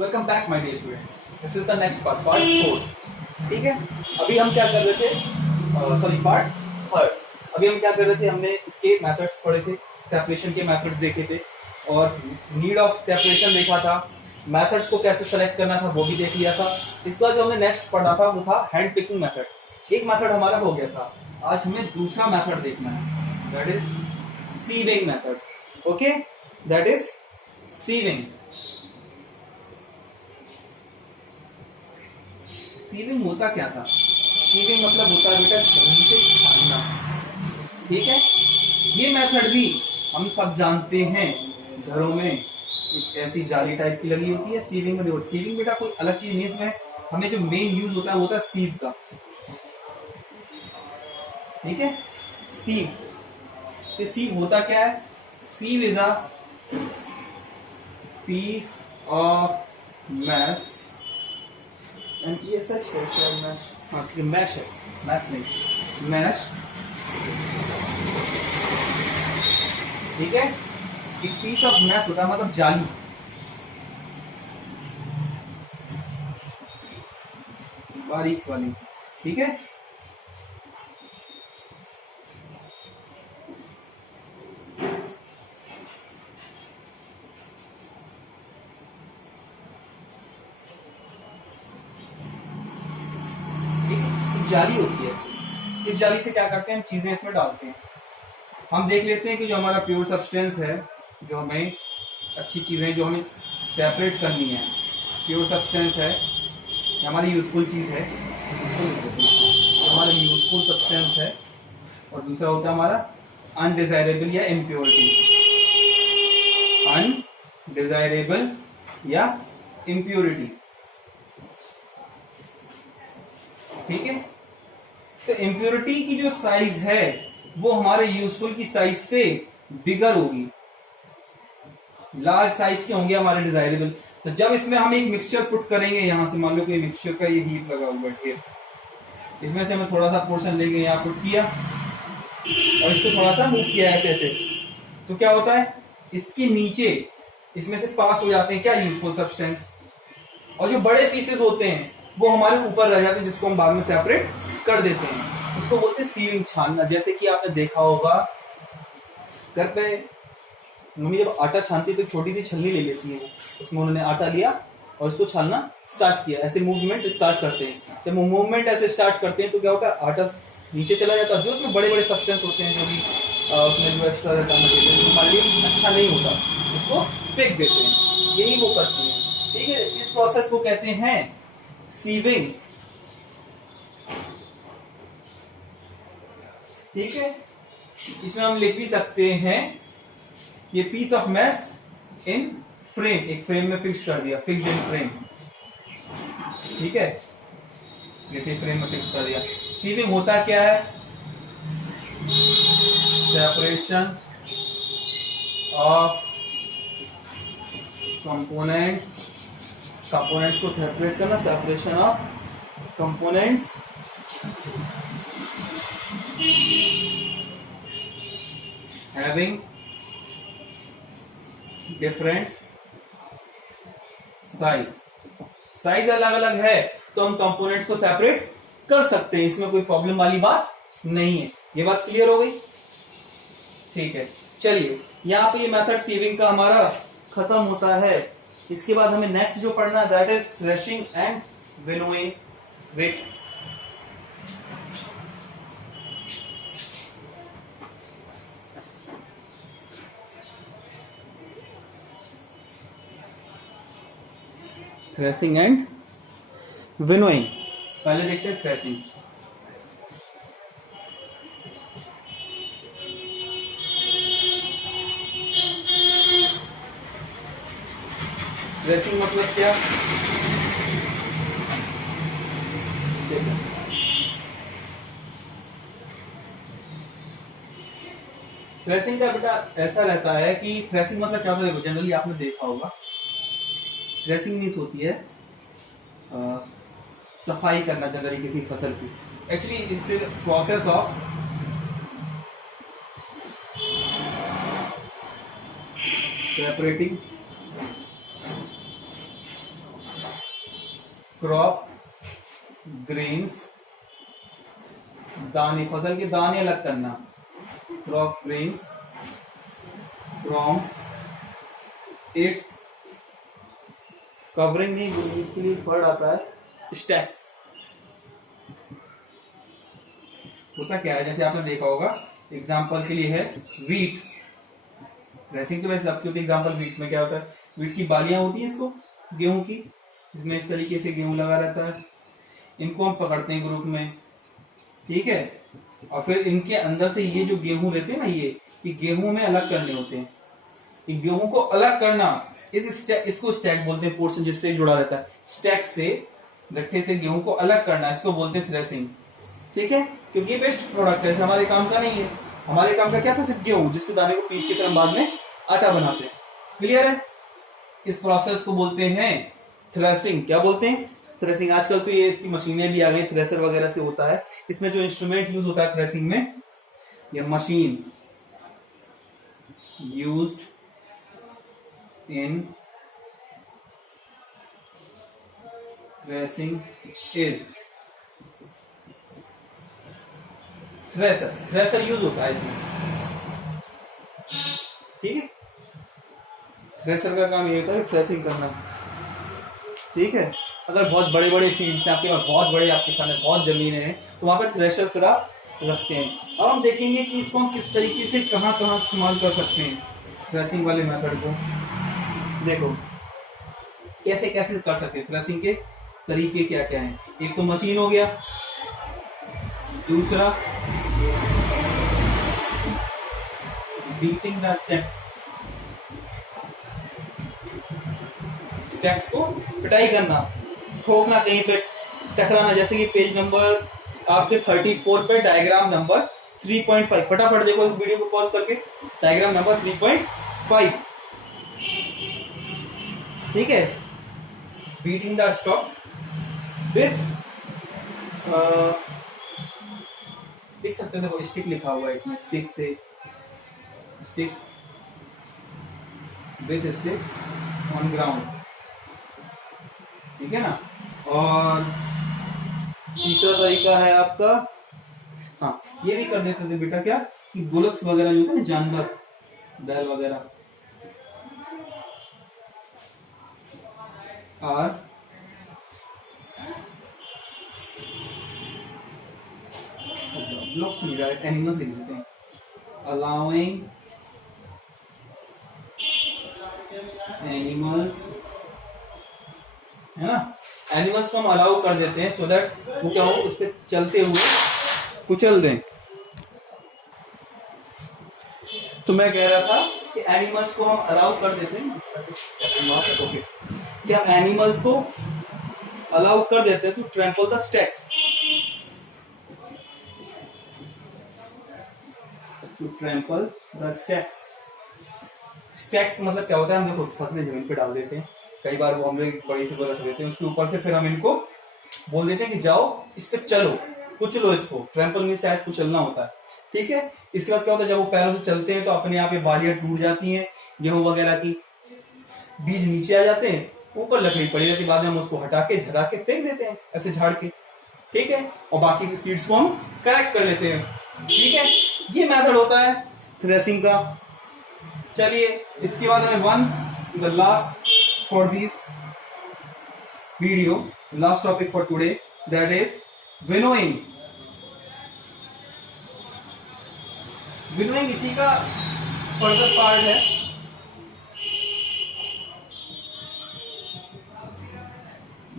Welcome back my dear students, this is the next part 4। ठीक है, अभी हम क्या कर रहे थे, सॉरी पार्ट थर्ड। अभी हम क्या कर रहे थे, हमने इसके मेथड्स पढ़े थे, सेपरेशन के मेथड्स देखे थे और नीड ऑफ सेपरेशन देखा था, मेथड्स को कैसे सेलेक्ट करना था वो भी देख लिया था। इसके बाद जो हमने नेक्स्ट पढ़ा था वो था हैंड पिकिंग मेथड। एक मेथड हमारा हो गया था, आज हमें दूसरा मेथड देखना है, that is sieving method. Okay, that is sieving. Sieving होता क्या था? सीविंग मतलब होता है बेटा छन्नी से छानना। ठीक है, ये मेथड भी हम सब जानते हैं, घरों में एक ऐसी जाली टाइप की लगी होती है सीविंग में। देखो सीविंग बेटा कोई अलग चीज नहीं, इसमें हमें जो मेन यूज होता है वो होता है सीव का। ठीक है, सीव। तो सीव होता क्या है? Sieve is a piece of mesh and ये सच है शायद मैश, हाँ ठीक है मैश है, मैश नहीं मैश। ठीक है, एक पीस ऑफ मैश होता है मतलब जाली। बारीक वाली। ठीक है, जाली होती है। इस जाली से क्या करते हैं, हम चीजें इसमें डालते हैं। हम देख लेते हैं कि जो हमारा प्योर सब्सटेंस है, जो हमें अच्छी चीजें जो हमें सेपरेट करनी है, प्योर सब्सटेंस है, हमारी यूजफुल चीज है, हमारा यूजफुल सब्सटेंस है। और दूसरा होता है हमारा अनडिजायरेबल या इम्प्योरिटी। अनडिजायरेबल या इम्प्योरिटी। ठीक है, तो इम्प्योरिटी की जो साइज है वो हमारे यूजफुल की साइज से बिगर होगी, लार्ज साइज के होंगे हमारे डिजायरेबल। तो जब इसमें हम एक मिक्सचर पुट करेंगे, यहां से मान लो कोई मिक्सचर का ये हीप लगा हुआ है, इसमें से हमें थोड़ा सा पोर्शन लेके यहाँ पुट किया और इसको थोड़ा सा मूव किया है ऐसे, तो क्या होता है, इसके नीचे इसमें से पास हो जाते हैं क्या, यूजफुल सब्सटेंस। और जो बड़े पीसेस होते हैं वो हमारे ऊपर रह जाते हैं, जिसको हम बाद में सेपरेट कर देते हैं। उसको बोलते हैं सीविंग, छानना। जैसे कि आपने देखा होगा घर पे मम्मी जब आटा छानती है तो छोटी सी छलनी ले लेती है, वो उसमें उन्होंने आटा लिया और उसको छानना स्टार्ट किया। ऐसे मूवमेंट स्टार्ट करते हैं। जब वो मूवमेंट ऐसे स्टार्ट करते हैं तो क्या होता है, आटा नीचे चला जाता है। जो उसमें बड़े बड़े सब्सटेंस होते हैं, जो भी उसमें जो एक्स्ट्रा रहता है जो हमारे लिए अच्छा नहीं होता, उसको फेंक देते हैं। यही वो करती है। ठीक है, इस प्रोसेस को कहते हैं सीविंग। ठीक है, इसमें हम लिख भी सकते हैं ये piece of mesh in frame, एक फ्रेम में फिक्स कर दिया, फिक्स्ड इन फ्रेम। ठीक है, जैसे फ्रेम में फिक्स कर दिया। सीविंग होता क्या है? सेपरेशन ऑफ कंपोनेंट्स, कंपोनेंट्स को सेपरेट करना, separation of components having different size अलग अलग है तो हम कंपोनेंट्स को सेपरेट कर सकते हैं, इसमें कोई प्रॉब्लम वाली बात नहीं है। ये बात क्लियर हो गई? ठीक है, चलिए यहां पे ये मेथड सीविंग का हमारा खत्म होता है। इसके बाद हमें नेक्स्ट जो पढ़ना है that is threshing and winnowing. Wait, threshing and winnowing. पहले देखते हैं थ्रेसिंग। थ्रेसिंग मतलब क्या? थ्रेसिंग का बेटा ऐसा रहता है कि थ्रेसिंग मतलब क्या होता है, देखो जनरली आपने देखा होगा थ्रेसिंग मीन्स होती है सफाई करना जनरली किसी फसल की। Actually it's process of separating crop grains, दाने, फसल के दाने अलग करना, crop grains from its covering, नहीं इसके लिए वर्ड आता है स्टैक्स। होता क्या है, जैसे आपने देखा होगा, एग्जाम्पल के लिए है वीट, थ्रेसिंग तो वैसे सबके होती है, एग्जाम्पल वीट में क्या होता है, वीट की बालियां होती हैं इसको, गेहूं की, इसमें इस तरीके से गेहूं लगा रहता है, इनको हम पकड़ते हैं ग्रुप में, ठीक है, और फिर इनके अंदर से ये जो गेहूं रहते हैं ना, ये गेहूं में अलग करने होते हैं, ये गेहूं को अलग करना, इसको स्टैक बोलते हैं, पोर्शन जिससे जुड़ा रहता है, स्टैक से, गट्ठे से गेहूं को अलग करना, इसको बोलते हैं थ्रेसिंग, ठीक है, क्योंकि ये बेस्ट प्रोडक्ट है, हमारे काम का नहीं है, हमारे काम का क्या था, सिर्फ गेहूं, जिसके दाने को पीस के फिर हम बाद में आटा बनाते हैं, क्लियर है। इस प्रोसेस को बोलते हैं थ्रेसिंग, क्या बोलते हैं, थ्रेसिंग। आजकल तो ये इसकी मशीनें भी आ गई, थ्रेसर वगैरह से होता है, इसमें जो इंस्ट्रूमेंट यूज होता है थ्रेसिंग में, ये machine used in threshing is thresher, thresher use होता है इसमें, ठीक है, थ्रेसर का काम ये होता है थ्रेसिंग करना, ठीक है। अगर बहुत बड़े बड़े फील्ड्स हैं आपके पास, बहुत बड़े आपके सामने बहुत जमीनें हैं, तो वहां पर थ्रेशर का रखते हैं। अब हम देखेंगे कि इसको हम किस तरीके से कहां कहां इस्तेमाल कर सकते हैं, थ्रेसिंग वाले मेथड को। देखो कैसे कैसे कर सकते हैं, थ्रेसिंग के तरीके क्या क्या हैं। एक तो मशीन हो गया, दूसरा बीटिंग द स्टैक्स, स्टैक्स को पिटाई करना, ठोकना, कहीं पे टकराना, जैसे कि पेज नंबर आपके 34 पे डायग्राम नंबर 3.5, फटाफट देखो इस वीडियो को पॉज करके, डायग्राम नंबर 3.5, ठीक है। बीटिंग द स्टॉक्स विथ, देख सकते हो, देखो स्टिक लिखा हुआ है इसमें, स्टिक से, sticks with sticks on ground, ठीक है ना। और तीसरा तरीका है आपका, हाँ ये भी कर देते थे बेटा, क्या कि बुलक्स वगैरह जो होते हैं, जानवर, बैल वगैरह, और बुलक्स नहीं रहा है, एनिमल्स लिख देते हैं, अलाउिंग एनिमल्स, है ना, एनिमल्स को हम अलाउ कर देते हैं, सो दैट वो क्या हो, उस पर चलते हुए कुचल दें। तो मैं कह रहा था कि एनिमल्स को हम अलाउ कर देते हैं, ओके, कि हम एनिमल्स को अलाउ कर देते हैं to trample the stacks, to trample the stacks. Stacks मतलब क्या होता है, हम देखो फसलें जमीन पे डाल देते हैं, कई बार वो हम लोग बड़ी सी बोल रख देते हैं, उसके ऊपर से फिर हम इनको बोल देते हैं कि जाओ इस पे चलो, कुचलो इसको, ट्रैम्पल में शायद कुचलना होता है, ठीक है। इसके बाद क्या होता है, जब वो पैरों से चलते हैं तो अपने आप ये बालियां टूट जाती हैं, गेहूं वगैरह की, बीज नीचे आ जाते हैं, ऊपर लकड़ी पड़ी रहती है, बाद में हम उसको हटा के झरा के फेंक देते हैं, ऐसे झाड़ के, ठीक है, और बाकी की सीड्स को हम करेक्ट कर लेते हैं, ठीक है। ये मेथड होता है थ्रेसिंग का। चलिए इसके बाद हमें the last for this video, last topic for today, that is winnowing। Winnowing इसी का फर्दर पार्ट है।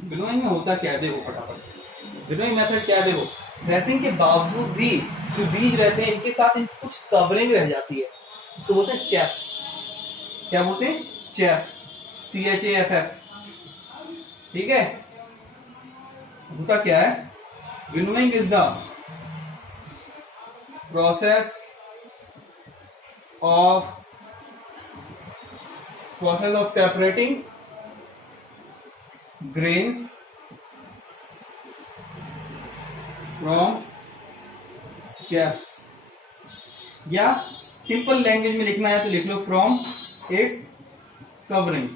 विनोइंग में होता क्या है, देखो फटाफट, विनोइंग मेथड क्या है, देखो थ्रेसिंग के बावजूद भी जो बीज रहते हैं इनके साथ इनकी कुछ कवरिंग रह जाती है, इसको बोलते हैं चैप्स। क्या बोलते हैं, चैप्स, CHAFF, ठीक है। होता क्या है, winnowing is the process of separating grains from chaffs, या सिंपल लैंग्वेज में लिखना है तो लिख लो फ्रॉम इट्स कवरिंग।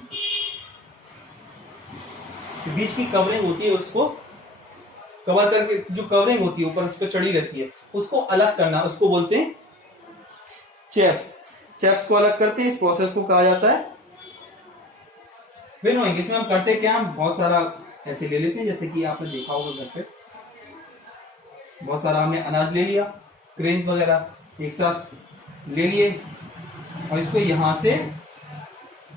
बीच की कवरिंग होती है उसको कवर करके, जो कवरिंग होती है ऊपर उस पर चढ़ी रहती है, उसको अलग करना, उसको बोलते हैं चेप्स। चेप्स को अलग करते हैं, इस प्रोसेस को कहा जाता है विनोइंग। इसमें हम करते क्या, हम बहुत सारा ऐसे ले लेते हैं, जैसे कि आपने देखा होगा घर पे बहुत सारा हमने अनाज ले लिया, ग्रेन्स वगैरह एक साथ ले लिए और इसको यहां से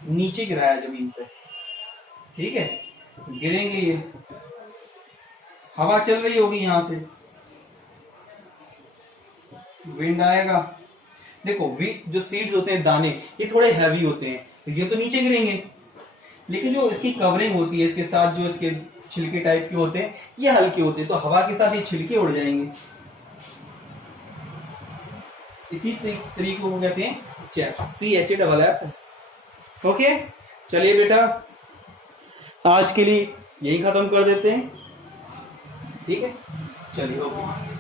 नीचे गिराया जमीन पे, ठीक है, गिरेंगे, ये हवा चल रही होगी यहां से, विंड आएगा। देखो जो सीड्स होते हैं, दाने, ये थोड़े हैवी होते हैं, तो ये तो नीचे गिरेंगे, लेकिन जो इसकी कवरिंग होती है, इसके साथ जो इसके छिलके टाइप के होते हैं, ये हल्के होते हैं, तो हवा के साथ ये छिलके उड़ जाएंगे। इसी तरीके को कहते हैं चेप्स, CHAFF। ओके, चलिए बेटा आज के लिए यही खत्म कर देते हैं, ठीक है, चलिए ओके।